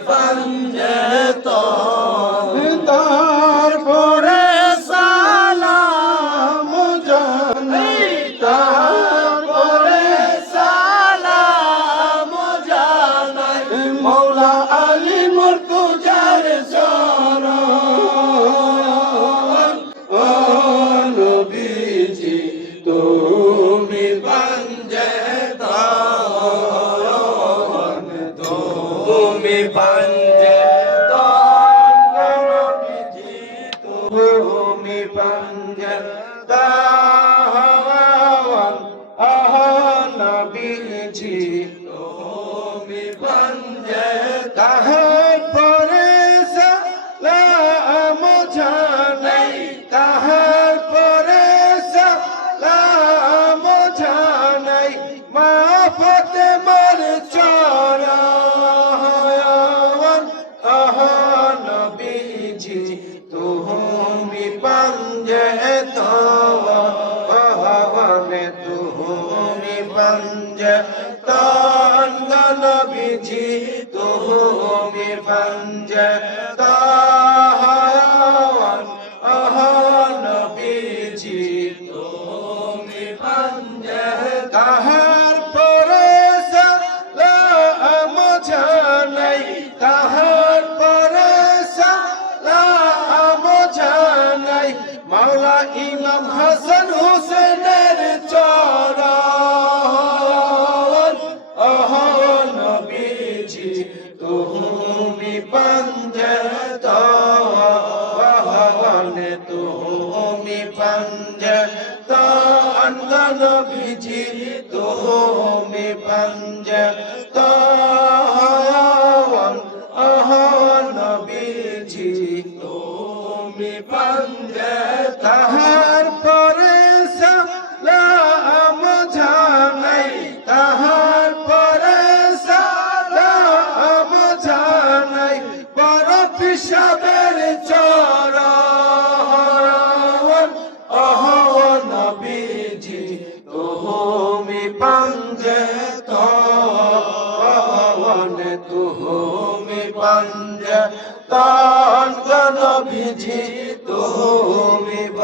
Bye. মাওলা ইমাম হাসান হোসেনের তাহার পর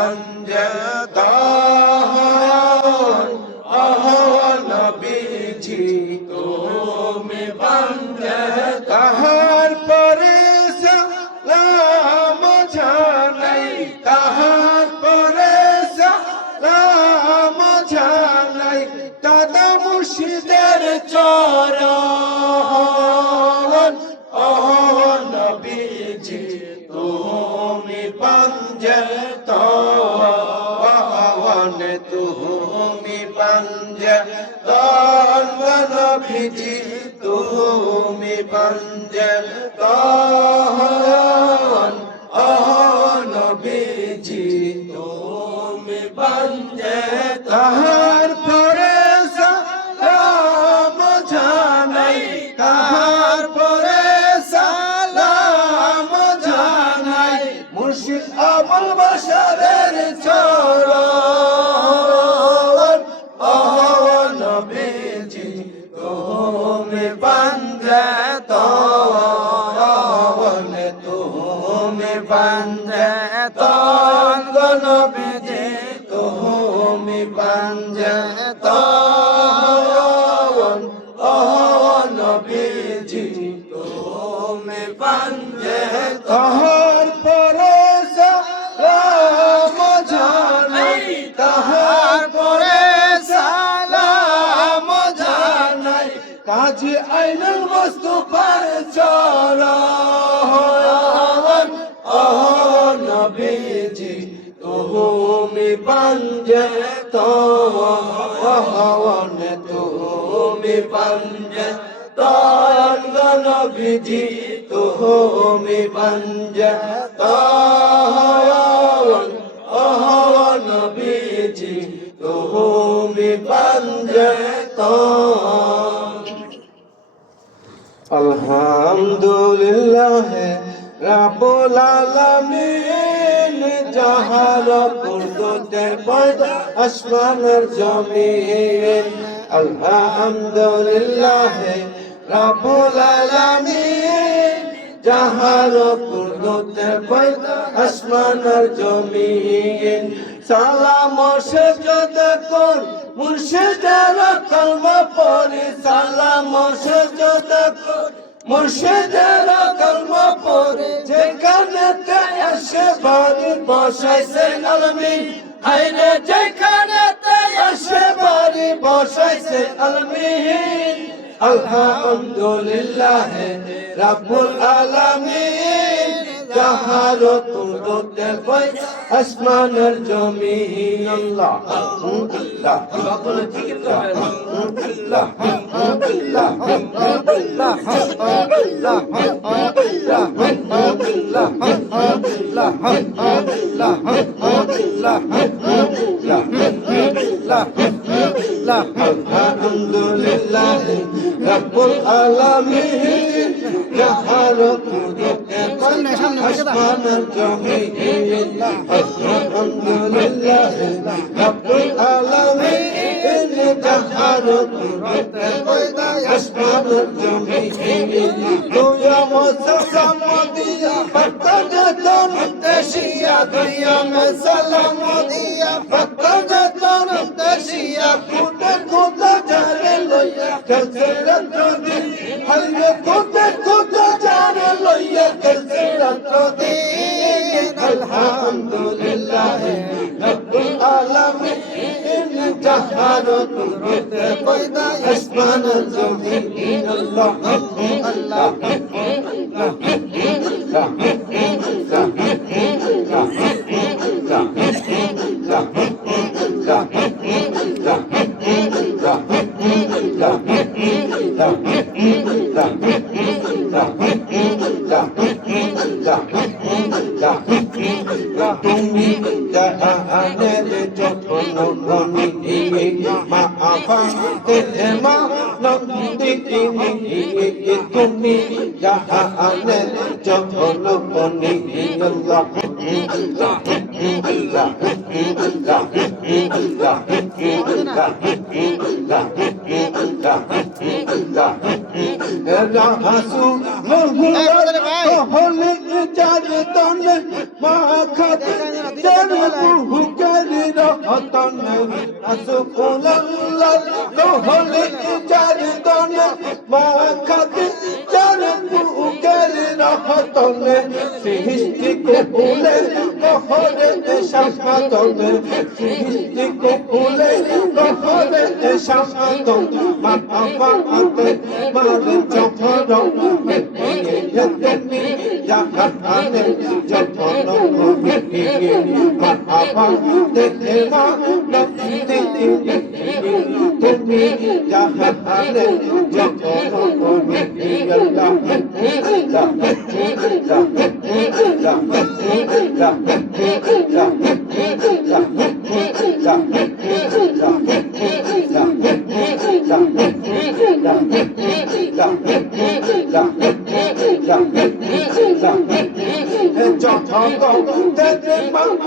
one. kanjal যে আইনুল মুস্তফার চরা আহ্বান আহ নবীজি তুমি পাঞ্জে তহন তুমি পাঞ্জে তান নবীজি তুমি পাঞ্জে তাহন আহ নবীজি তুমি পাঞ্জে তা। আল্লাহ হে রাবুল আলামিন যাহার কুদরতে পয়দা আসমানের জমিন। আলহামদুলিল্লাহ হে রাবুল আলামিন যাহার কুদরতে পয়দা আসমানের জমিন। সালাম সজদ কর মুর্শিদের কলমা পড়ে। সালাম সজদ কর মুর্শিদের কলমা পড়ি যেখানে এসে বাড়ি বসাইছে আলমী। হাইরে যেখানে এসে বাড়ি বসাইছে আলমী। আলহামদুলিল্লাহ রাব্বুল আলামিন যাহার কুদরতে পাই আসমানের জমিন। আল্লাহ আল্লাহ আল্লাহ। আলহামদুলিল্লাহ রাব্বুল আলামিন যাহার কুদরতে। আসমানের জমিন جبار رب قيدا يا مستسم وديا فتجد منتشيا يا مسلم وديا فتجد منتشيا كنت كنت جاري لويا كسرت ردي هل كنت كنت جاري لويا كسرت ردي الحمد لله رب العالمين জাহার কুদরতে পয়দা আসমান জমিন আল্লাহ আফাতে মা নন্দি তুমি জাহানের যখন মনি আল্লাহ রাসু কোথায় ভাই? হলে চার তন মা খাতে চার বুকের রহতন আসুকুল্লাহ হলে চার তন মা খাতে বুকের রহতন, সৃষ্টি কবুলে কহরে শাসন সৃষ্টি কবুলে কহরে শাসন মা বাবাতে মারে চহর তুমি জাহানে যখন মা বাবা দেখে মা তুমি জাহানে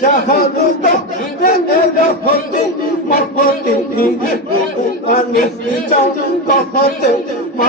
জাহানে যখন মহাবাতে মা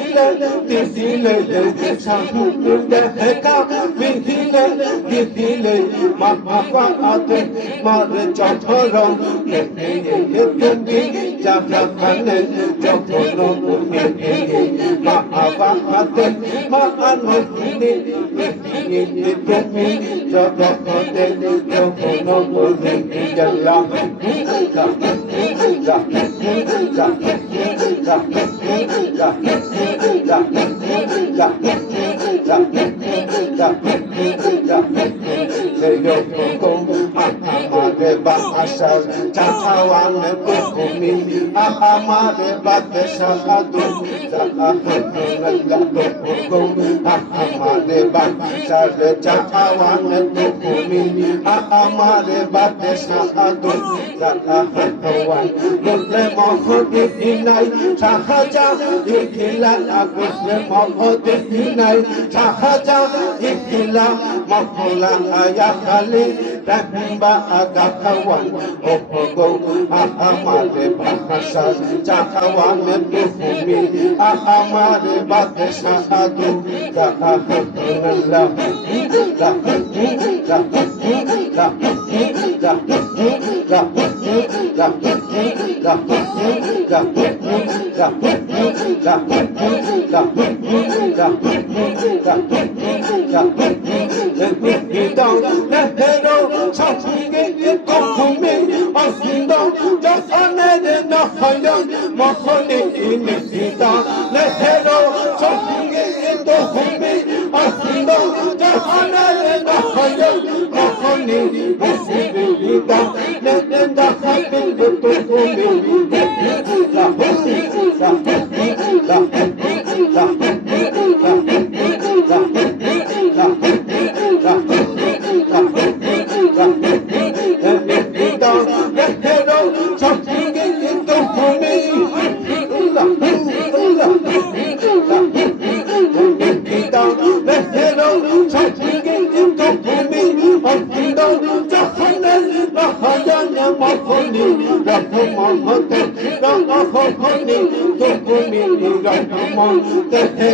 dizilele Şahmurda heka mihile dizile Mahmafa adı marı çatara Nefeye tundi cahrakane Çokono nefeye Mahava adı mahanosini Nefeye tundi cahrakane Çokono nefeye Çokono nefeye Say yo, go, go. আমারে বাতাসা চাঠাওয়ান তুমি আমারে বাতাসা, আদু আমারে বাতাসা চাঠাওয়ান তুমি আমারে বাতাসা, আদু চাঠাওয়ান বলতে মহদি নাই সাহাজা ইখিলা আগুতে মহদি নাই সাহাজা ইখিলা মহলা আয়া খালি রাখবা গাখাওয়ান ও ভগো আহামারে ভাষা চাখাওয়ানে তুমি আহামারে বাদশা আদু গাখা ফতুনাল্লাহ গাখা গাখা গাখা গাখা গাখা গাখা গাখা গাখা গাখা গাখা Enda sapin de toko mewi, Rahman তেরে কখনি তো তুমি রহমান তেরে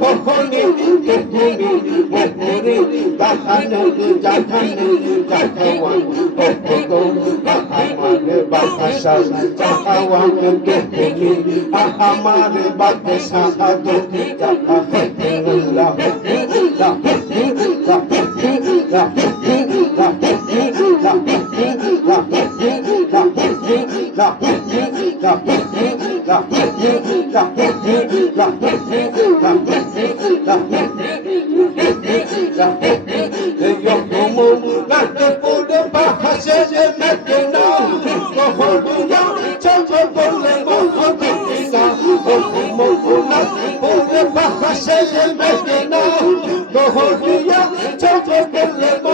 কখনি তো তুমি মোহরে দাহানো জাহানো জাহাওয়ান কখনো বাহামান বাতাসা জাহাওয়ান কখনি আমার বাতাসা দোকি জাহাওয়ান লা লা লা লা Go hold me up, don't you get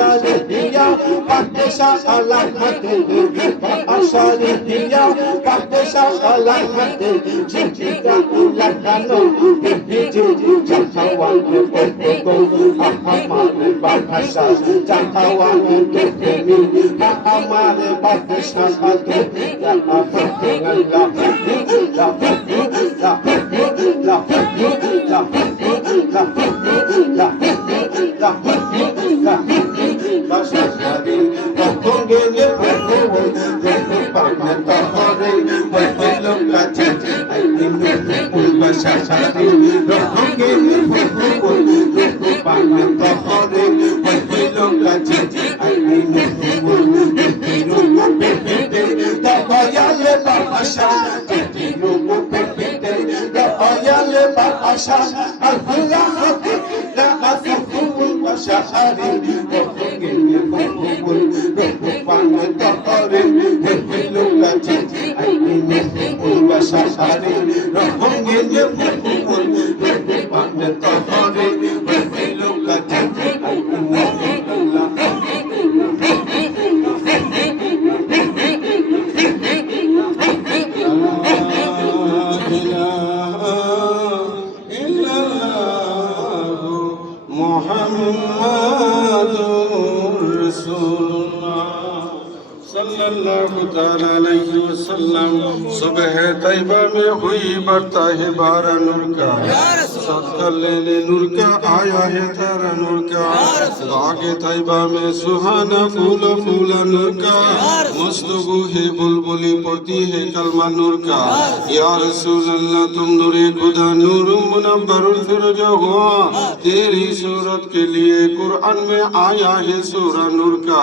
عشان الدنيا بعد شاء الله حتجي عشان الدنيا بعد شاء الله حتجي جيت لك خلو بيجي جحوان بيتكو أحمد بعشا جحوان بيتمي أحمد بعشا بيتكو أحمد لا لا لا لا لا لا لا لا সাথে রহকে দেখুন দেখুন পাগল তহরে হইল কাছে আমি দেখুন দেখুন পেটে দয়ালে বাবাসা দেখুন পেটে দয়ালে বাবাসা আর ফুলা হাতে রাসুল বাসাহারি রহকে দেখুন দেখুন পাগল তহরে হইল কাছে আমি দেখুন সরকারি রহঙ্গে যে ফুল सुबह में हुई बढ़ता है बारह नूर का। सदका लेने नूर का, आया है तारा नूर का। बागे तैयबा में सुहाना फूल, फूला नूर का। मस्तगु है बुलबुली पड़ती है कलमा नूर का। या रसूल अल्लाह तुम नूरे खुदा, नूर मुनव्वर फिरोज हुआ तेरी सूरत के लिए कुरान में आया है सूरा नूर का।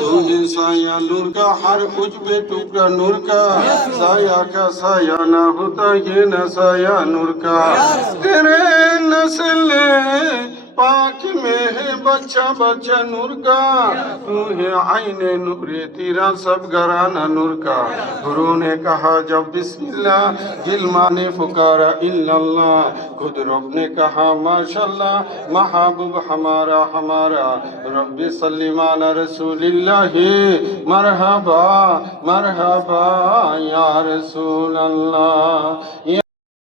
तू है साया नूर का, हर कुछ पे टुकड़ा नूर का। साया का साया سیانا ہوتا یہ نہ سایہ نور کا تیرے نسل पाक में है बच्चा बच्चा नूर का तू है आईने नूरे, तेरा सब घराना नूर का गुरु ने कहा, जब बिस्मिल्लाह, गिलमा ने पुकारा, इल्लल्लाह। खुद रब ने कहा, माशाल्लाह, महबूब हमारा हमारा। रब्बी सल्लिमाना रसूलिल्लाह। मरहबा मरहबा, या रसूल अल्लाह